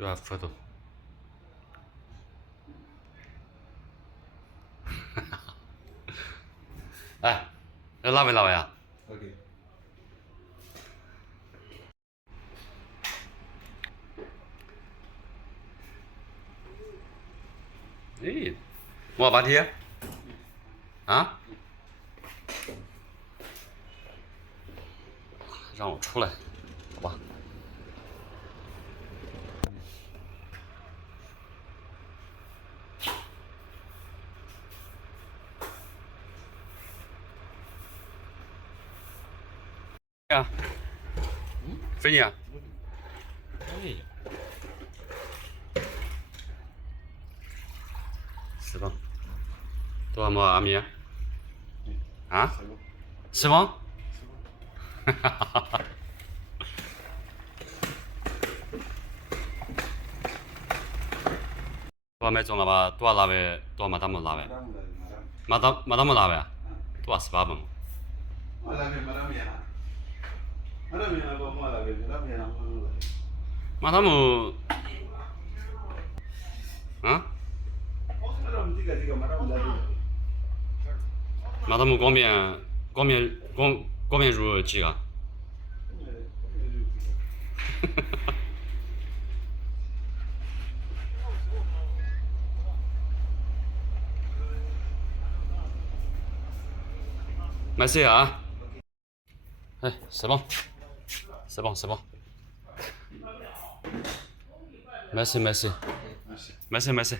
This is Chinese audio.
对吧？foto。哎，要拉没拉没啊？ OK。哎，我把贴啊，让我出来，好吧？呀，飞你啊！哎，是吧？多少毛阿米啊？啊？是吗？哈哈哈哈。多少买中了吧？多少拉呗？多少马达木拉呗？马达木拉呗？多少18本？马达木啊？马达木光面入几个？买谁啊？哎，是吧？是吧？是吧？买谁？买谁？买谁？买谁？